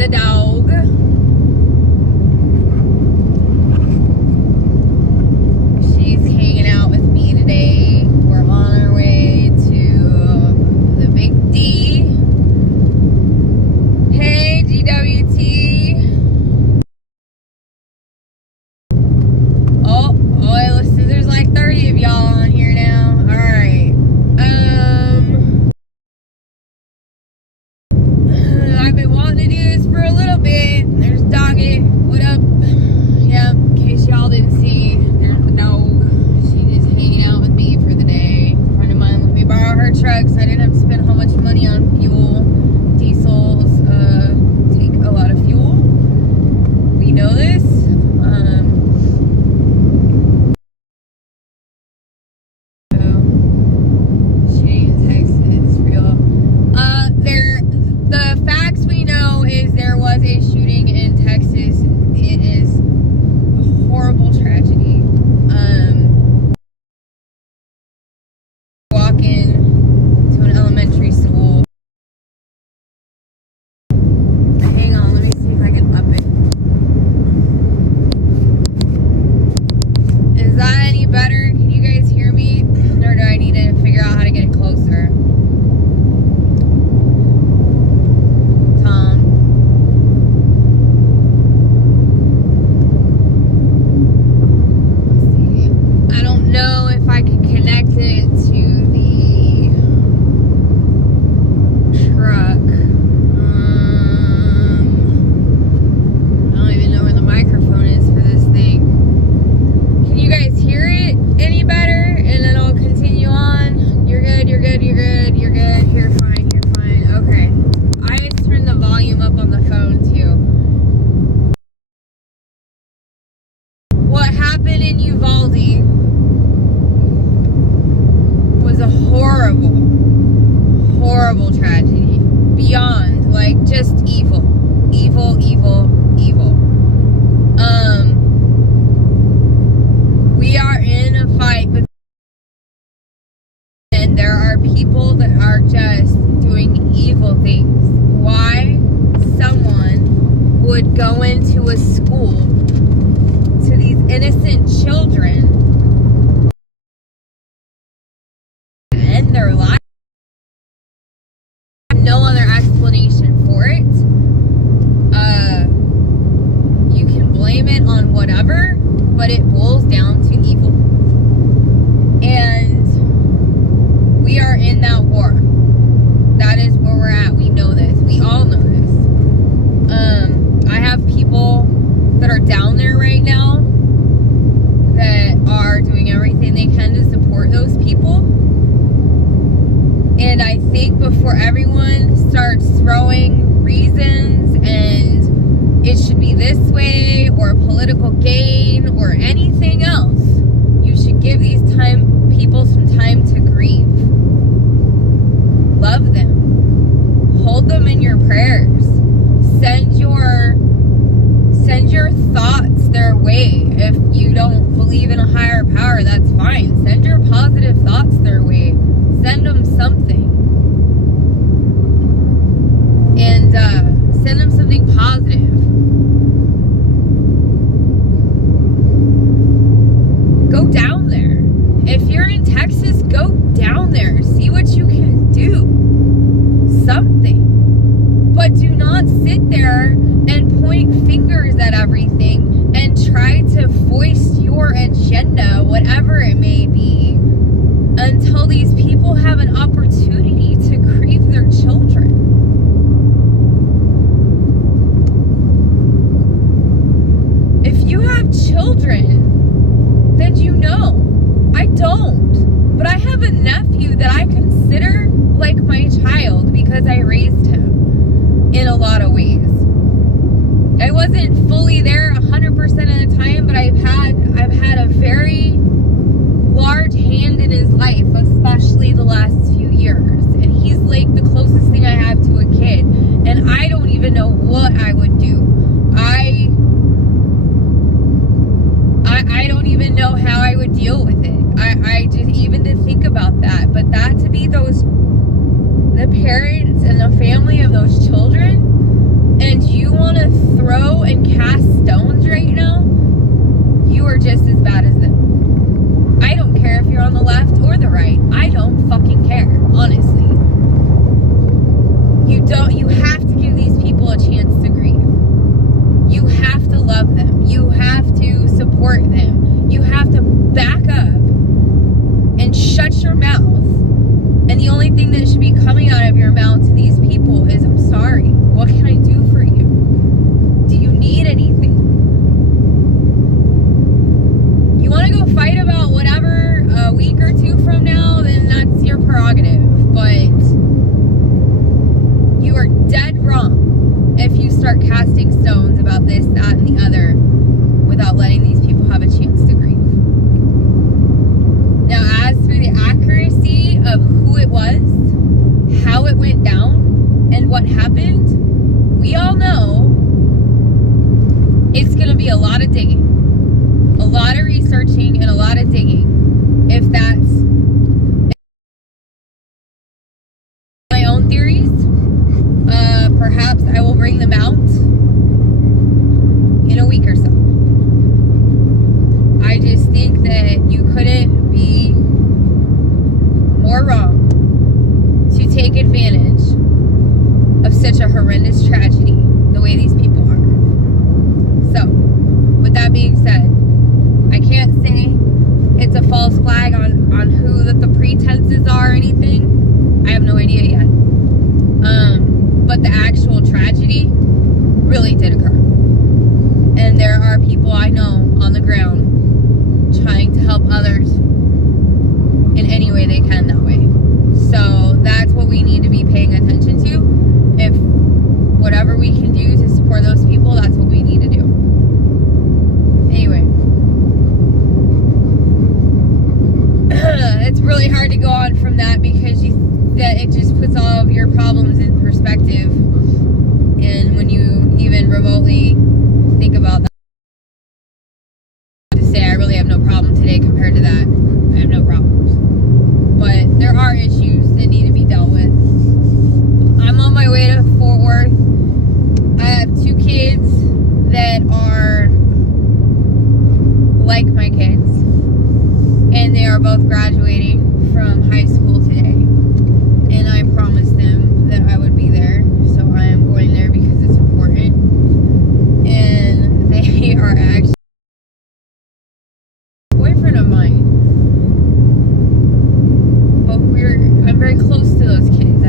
the dog. She's hanging out with me today. We're on our way to the Big D. Hey, GWT. Oh, listen, there's like 30 of y'all on here now. Alright. I've been wanting to do this for a little bit. There's Doggy. What up? Yep, in case y'all didn't see, there's the dog. She's just hanging out with me for the day. A friend of mine let me borrow her truck so I didn't have to spend how much money on fuel. Diesels take a lot of fuel. We know this. The facts we know is there was a shooting in Texas. It is a horrible tragedy. Walking to an elementary school. Hang on, let me see if I can up it. Is that any better? Can you guys hear me? Or do I need to figure out how to get it closer? Horrible tragedy. Beyond, like, just evil. Evil. We are in a fight, but and there are people that are just doing evil things. Why someone would go into a school to these innocent children and their lives. No other explanation for it. You can blame it on whatever, but it boils down to evil. And we are in that war. That is where we're at. We know this. We all know this. I have people that are down there right now that are doing everything they can to support those people. And I think before everyone starts throwing reasons and it should be this way or political gain or anything else, you should give these people some time to grieve. Love them. Hold them in your prayers. Send your thoughts their way. If you don't believe in a higher power, that's fine. Send your positive thoughts their way. Send them something. And send them something positive. Go down there. If you're in Texas, go down there. See what you can do. Something. But do not sit there and point fingers at everything and try to foist your agenda, whatever it may be, until these people have an opportunity to grieve their children. If you have children, then you know. I don't. But I have a nephew that I consider like my child because I raised him in a lot of ways. I wasn't fully there 100% of the time, but I've had a very large hand in his life, especially the last few years. And he's like the closest thing I have to a kid. And I don't even know what I would do. I don't even know how I would deal with it. I just, even to think about that. But that to be the parents and the family of those children, and you start casting stones about this, that, and the other without letting these people have a chance to grieve. Now, as for the accuracy of who it was, how it went down, and what happened, we all know it's going to be a lot of digging, a lot of researching, and a lot of digging. If that's my own theories, perhaps I will bring them out in a week or so. I just think that you couldn't be more wrong to take advantage of such a horrendous tragedy the way these people are. So, with that being said, I can't say it's a false flag on who the pretenses are or anything. I have no idea yet. But the actual tragedy really did occur. And there are people I know on the ground trying to help others in any way they can that way. So that's what we need to be paying attention to. If whatever we can do to support those people, that's what we need to do. Anyway. It's really hard to go on from that because it just puts all of your problems in perspective. And when you even remotely think about that, to say I really have no problem today compared to that, I have no problems. But there are issues that need to be dealt with. I'm on my way to Fort Worth. I have 2 kids that are like my kids. And they are both graduating from high school today. And I promised them that I would be there. So I am going there because it's important. And they are actually a boyfriend of mine. But I'm very close to those kids.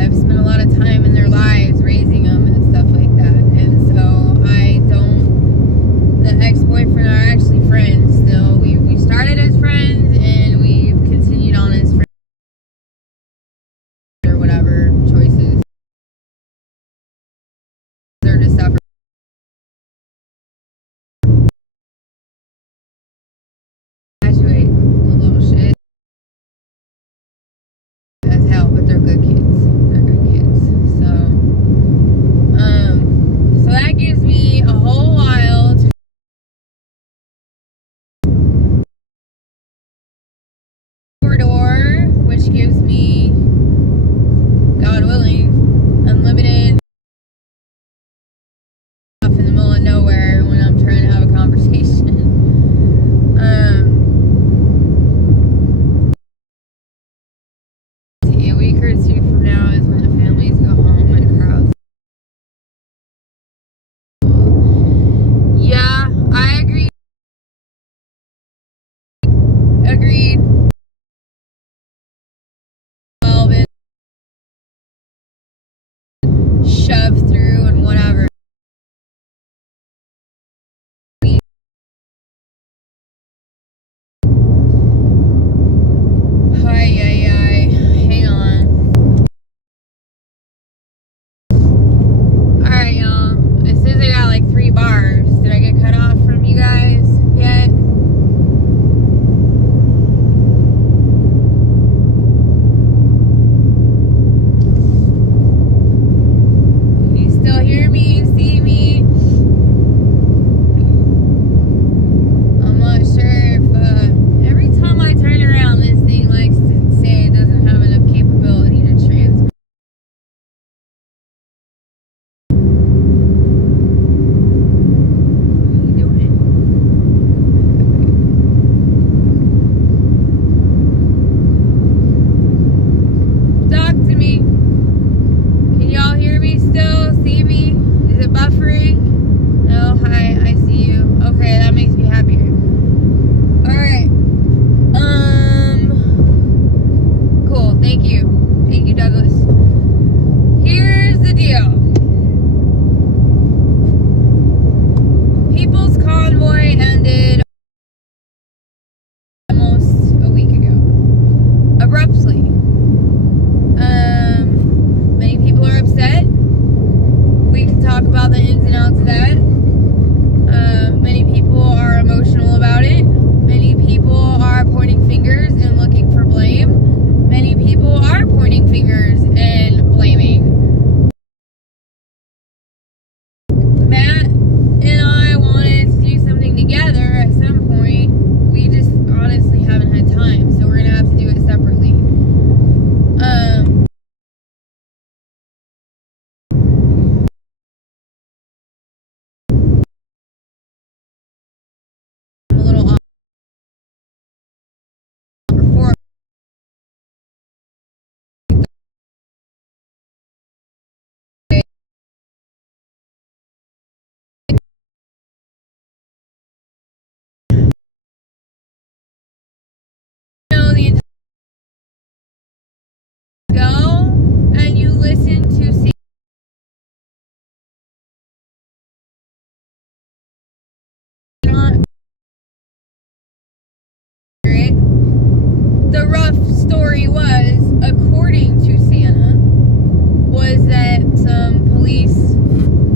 according to Santa, was that some police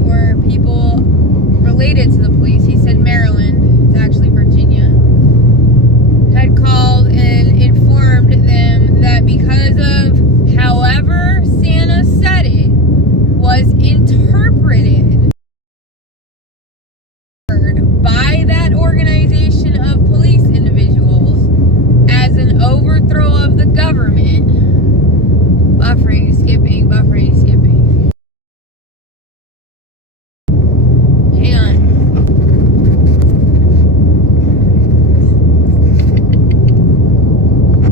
or people related to the police, he said Maryland, it's actually Virginia, had called and informed them that because of however Santa said it was interpreted by that organization of police individuals as an overthrow of the government. Buffering, skipping, buffering, skipping. Hang on.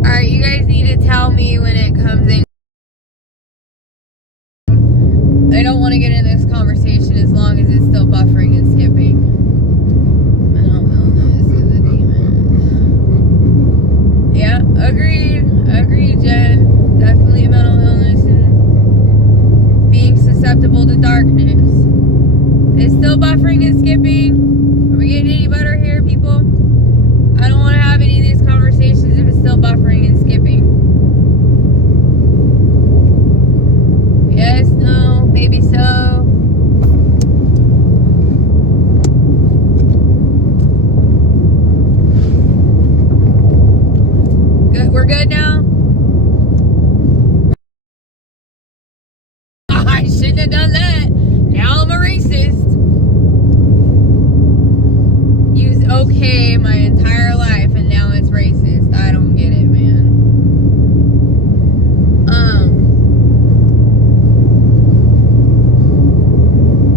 Alright, you guys need to tell me when it comes in. I don't want to get into this conversation as long as it's still buffering and skipping. Mental illness is a demon. Yeah, agreed. Agreed, Jen. Definitely mental illness and being susceptible to darkness. It's still buffering and skipping. Are we getting any better here, people? I don't want to have any of these conversations if it's still buffering and skipping. Yes, no, maybe so. Good, we're good now? I shouldn't have done that. Now I'm a racist. Used okay my entire life and now it's racist. I don't get it, man.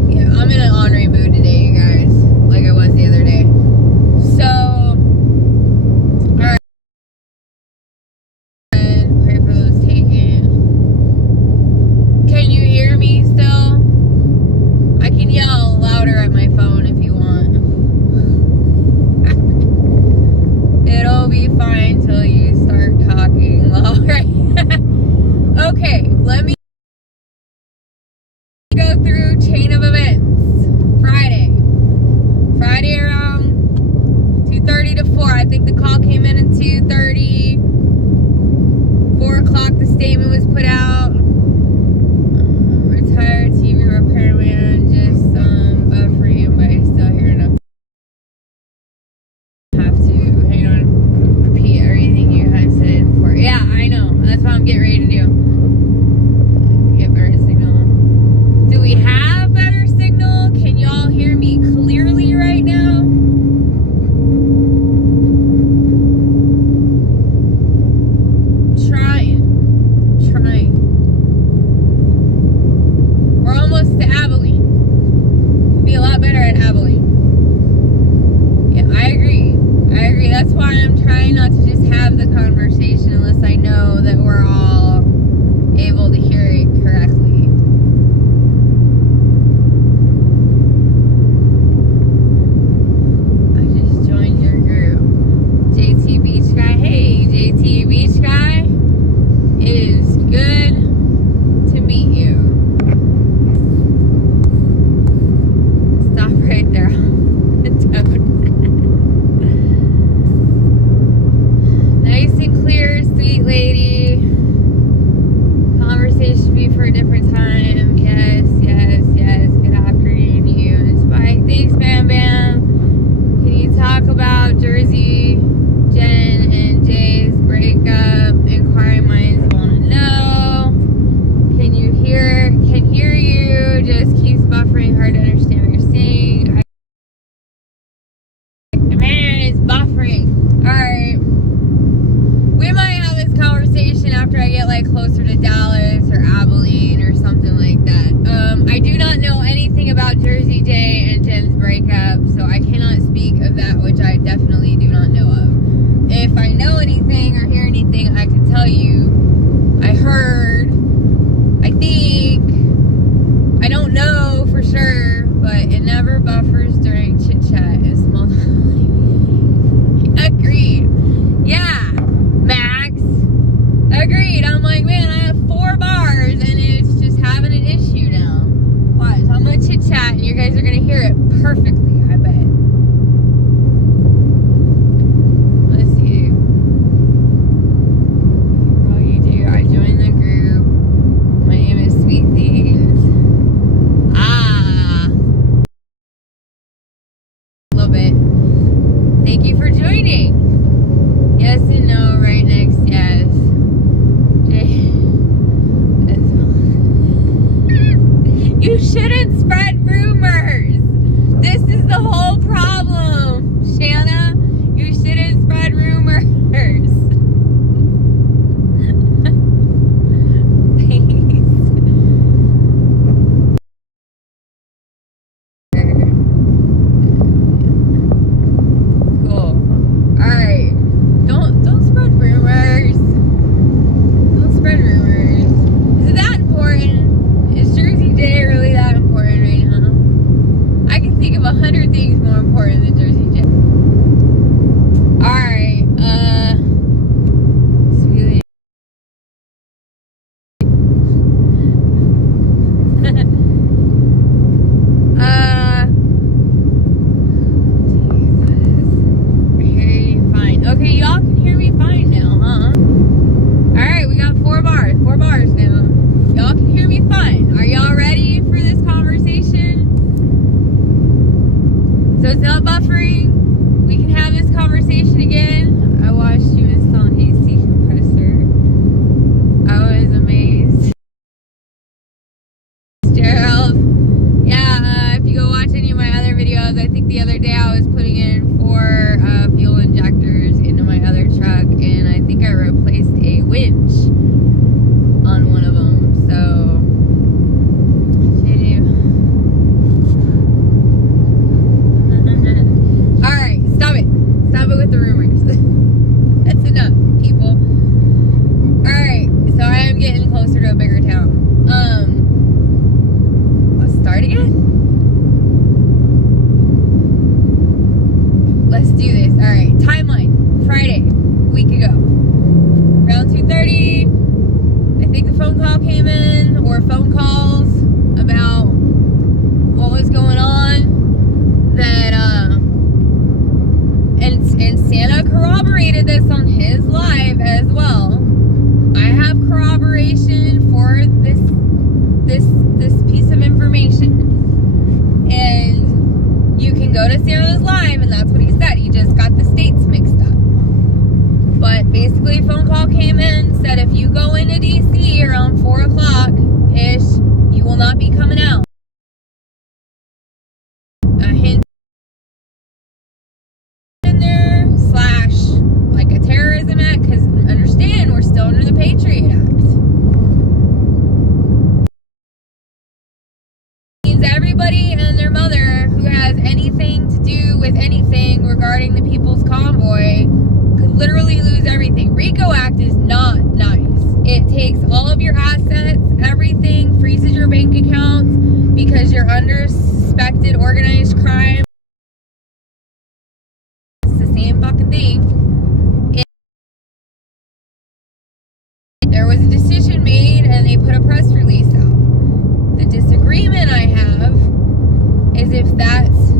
Yeah, I'm in an ornery mood today, you guys. Like I was the other day. So, alright. And pray for those taken. Can you hear me still? I can yell louder at my phone if you want. It'll be fine till you start talking. Alright. Okay, let me go through chain of events. Friday around 2:30 to 4. I think the call came in at 2:30. 4 o'clock the statement was put out. Retired TV repairman, just buffering, but I still hear enough. Have to, hang on, repeat everything you had said before. Yeah, I know. That's what I'm getting ready to do. Get better signal. Do we have better signal? Can y'all hear me clearly right now? Trying. We're almost to Abilene. We'll be a lot better at Abilene. Yeah, I agree. That's why I'm trying not to just have the conversation unless I know that we're all able to hear it correctly. I just joined your group. JT Beach Guy. Hey, JT Beach Guy. It is good to meet you. Stop right there. Nice and clear, sweet lady. Conversation be for a different time. Yes. Good afternoon to you. And Spike. Thanks, Bam Bam. Can you talk about Jersey, Jen, and Jay's breakup? Inquiring minds want to know. Can hear you. Just keeps buffering. Hard to understand what you're saying. Man, it's buffering. Alright. We might have this conversation after I get closer to Dallas or Abilene or something like that. I do not know anything about Jersey Jay and Jen's breakup, so I cannot speak of that which I definitely do not know of. If I know anything or hear anything, I can tell you. I heard, I think, I don't know for sure, but it never buffers during chit chat. It's agreed. Yeah, Max. Agreed. I'm like, man, I have 4 bars and it's just having an issue now. Watch, I'm gonna chit chat and you guys are gonna hear it perfectly, I bet. Let's see. Well, you do. I joined You shouldn't spread rumors. This is the whole problem, Shanna. You shouldn't spread rumors. So it's not buffering. We can have this conversation again. I watched you install an AC compressor. I was amazed. Gerald. Yeah, if you go watch any of my other videos, I think the other day I was putting in 4 fuel injectors into my other truck, and I think I replaced a winch on one of them. So with the rumors. That's enough, people. Alright, so I am getting closer to a bigger town. Let's start again. Let's do this. Alright, timeline. Friday, a week ago. Around 2:30, I think a phone call came in, or phone calls about what was going on. That, and Santa corroborated this on his live as well. I have corroboration for this piece of information. And you can go to Santa's live, and that's what he said. He just got the states mixed up. But basically, a phone call came in, said if you go into DC around 4 o'clock-ish, you will not be coming out. A hint in there, / like a terrorism act, because understand, we're still under the Patriot Act. Means everybody and their mother who has anything to do with anything regarding the People's Convoy could literally lose everything. RICO Act is not nice. It takes all of your assets, everything, freezes your bank accounts because you're under suspected organized crime. It's the same fucking thing. There was a decision made and they put a press release out. The disagreement I have is if that's,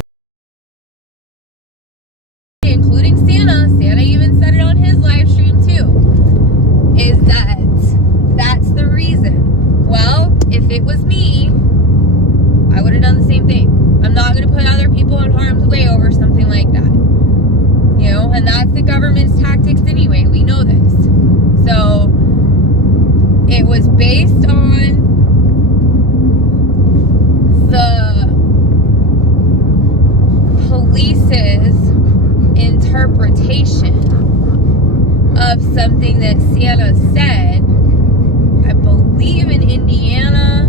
including Santa even said it on his live stream too, is that that's the reason. Well, if it was me, I would have done the same thing. I'm not going to put other people in harm's way over something like that. You know, and that's the government's tactics anyway. We know this. So, it was based on the police's interpretation of something that Santa said, I believe in Indiana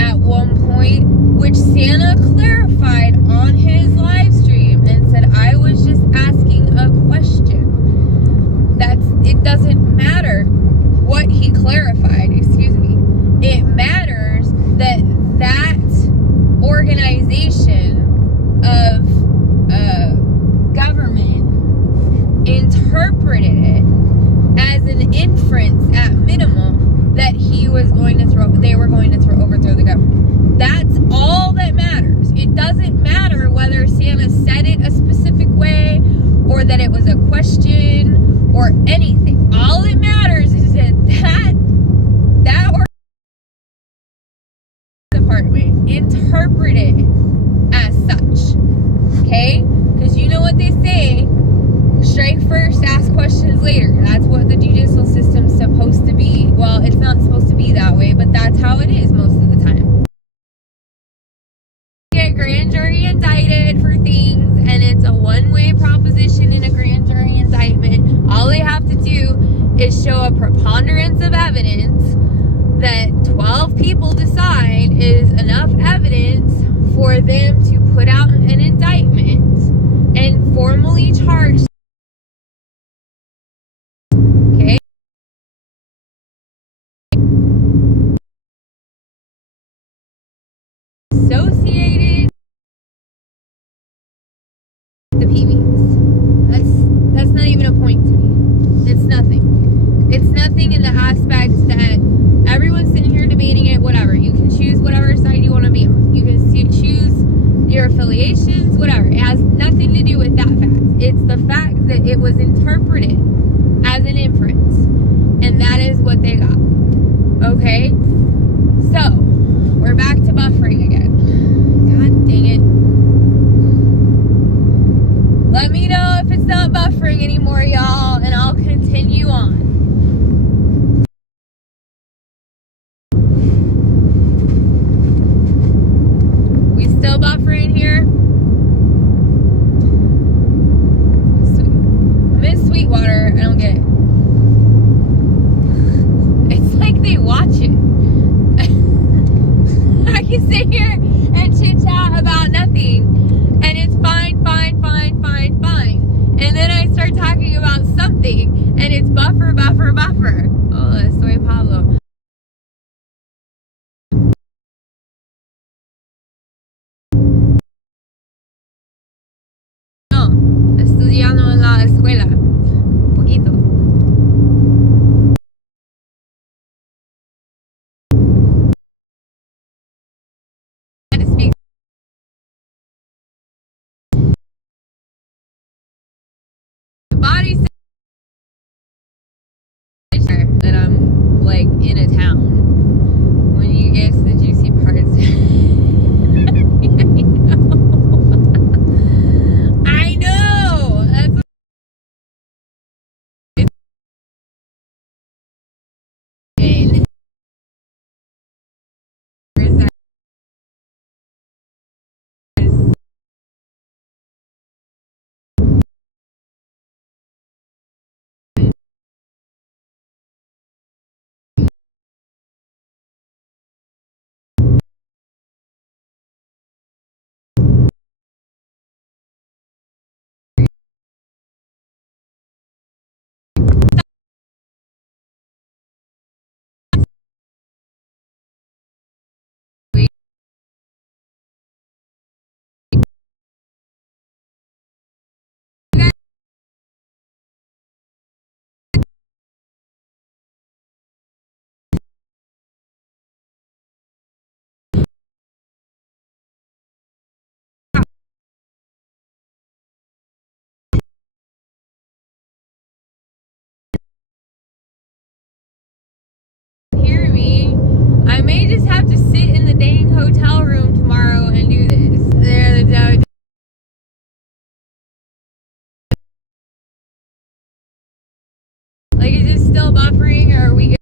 at one point, which Santa clarified on his live stream and said, I was just asking a question. It doesn't matter what he clarified, excuse me. It matters that that organization of government interpreted it as an inference at minimum that they were going to overthrow the government. That's all that matters. It doesn't matter whether Santa said it a specific way or that it was a question or anything. All it matters is that department interpreted it as such. Okay? Because you know what they say, strike first, ask questions later. That's what the judicial system's supposed to be. Well, it's not supposed to be that way, but that's how it is most of the time. grand jury indicted for things, and it's a one-way proposition in a grand jury indictment. All they have to do is show a preponderance of evidence that 12 people decide is enough evidence for them to put out an indictment and formally charge. Okay? Associated with the PBs. That's not even a point to me. It's nothing. It's nothing in the aspect that everyone's sitting here debating it, whatever. You can choose whatever side you want to be on. You can choose your affiliations, whatever. It has nothing to do with that fact. It's the fact that it was interpreted as an inference. And that is what they got. Okay? So, we're back to buffering again. God dang it. Let me know if it's not buffering anymore, y'all, and I'll continue on. We still buffering here? I'm in Sweetwater. I don't get it. It's like they watch it. I can sit here and chit chat about nothing, and it's fine. And then I start talking about something, and it's buffer. Oh, that's the way Pablo. No, estudiando en la escuela. Poquito. I had to speak. The body says that I'm like in a town when you get to the juicy parts. I know. That's what hear me. I may just have to sit in the dang hotel room tomorrow and do this. There, like, is it still buffering, or are we good?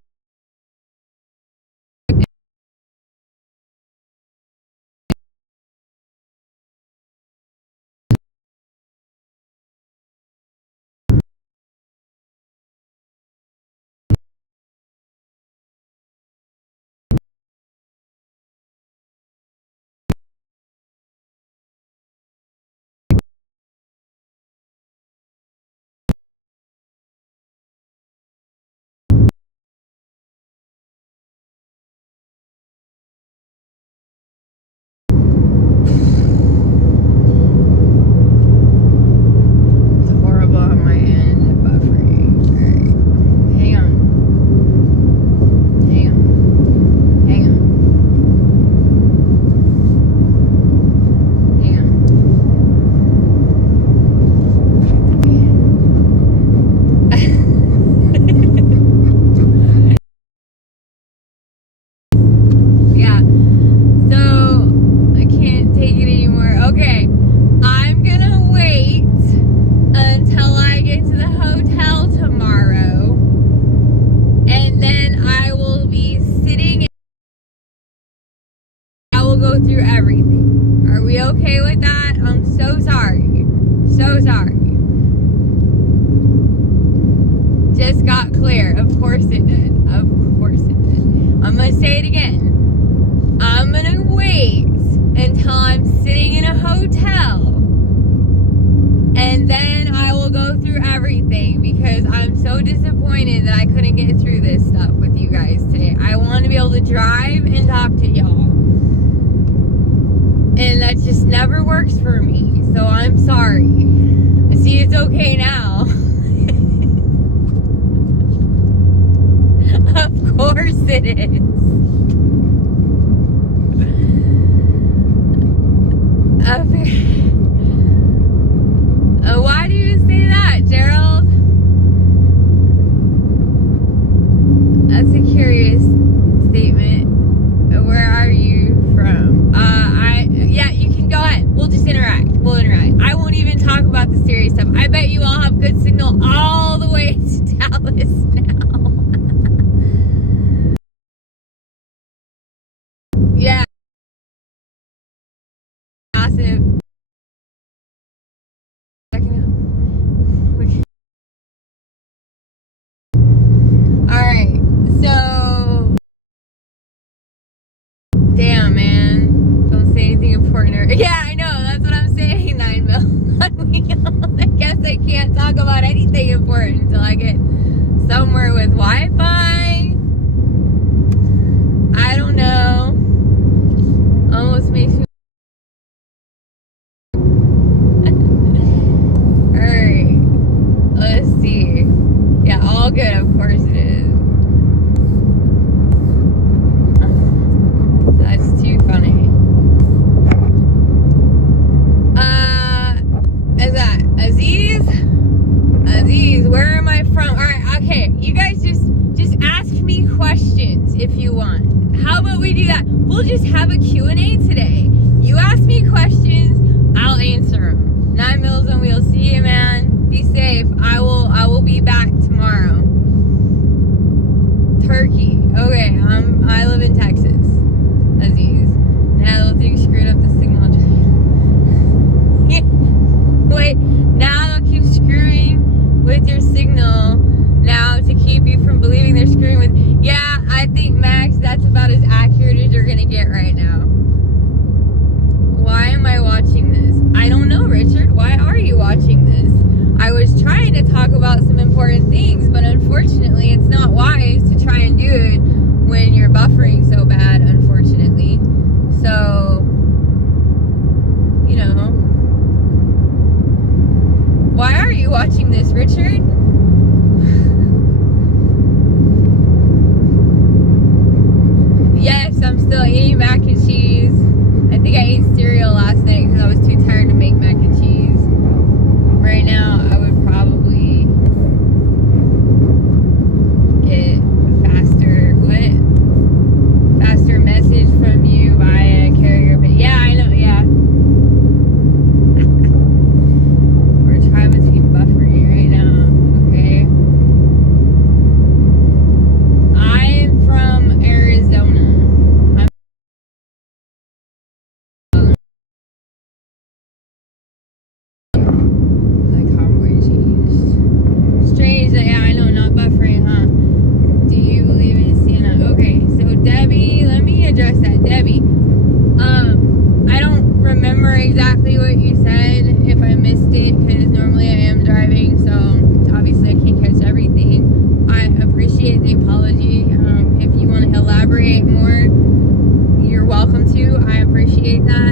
Through everything. Are we okay with that? I'm so sorry. So sorry. Just got clear. Of course it did. Of course it did. I'm gonna say it again. I'm gonna wait until I'm sitting in a hotel, and then I will go through everything, because I'm so disappointed that I couldn't get through this stuff with you guys today. I want to be able to drive and talk to y'all, and that just never works for me, so I'm sorry. See, it's okay now. Of course it is. Why do you say that, Gerald? That's a curious statement. Where are you from? Yeah, you can go ahead. We'll just interact. We'll interact. I won't even talk about the serious stuff. I bet you all have good signal all the way to Dallas now. Yeah. Massive. Alright, so damn, man. Don't say anything important. Yeah, I know, that's what I'm saying, 9 mil. I guess I can't talk about anything important until I get somewhere with Wi-Fi. I don't know. Almost makes me. Alright. Let's see. Yeah, all good, of course it is. That's too funny. Is that Aziz? Aziz, where am I from? Alright, okay. You guys just ask me questions if you want. How about we do that? We'll just have a Q&A today. You ask me questions, I'll answer them. 9 mils and we'll see you, man. Be safe. I will be back tomorrow. Turkey. Okay, I live in Texas. Aziz. Now they'll think screwed up the signal. Wait, now they'll keep screwing with your signal now to keep you from believing they're screwing with. Yeah, I think, Max, that's about as accurate as you're gonna get right now. Why am I watching this? I don't know, Richard. Why are you watching this? I was trying to talk about some important things, but unfortunately it's not wise to try and do it when you're buffering so bad, unfortunately. So, you know. Why are you watching this, Richard? Yes, I'm still eating mac and cheese. I think I ate cereal last night because I was too tired to make mac and cheese. Right now, I would probably get faster message from you via carrier. But yeah, I know, yeah. We're trying between buffering right now, okay? I'm from Arizona. Address that. Debbie, I don't remember exactly what you said if I missed it, because normally I am driving, so obviously I can't catch everything. I appreciate the apology. If you want to elaborate more, you're welcome to. I appreciate that.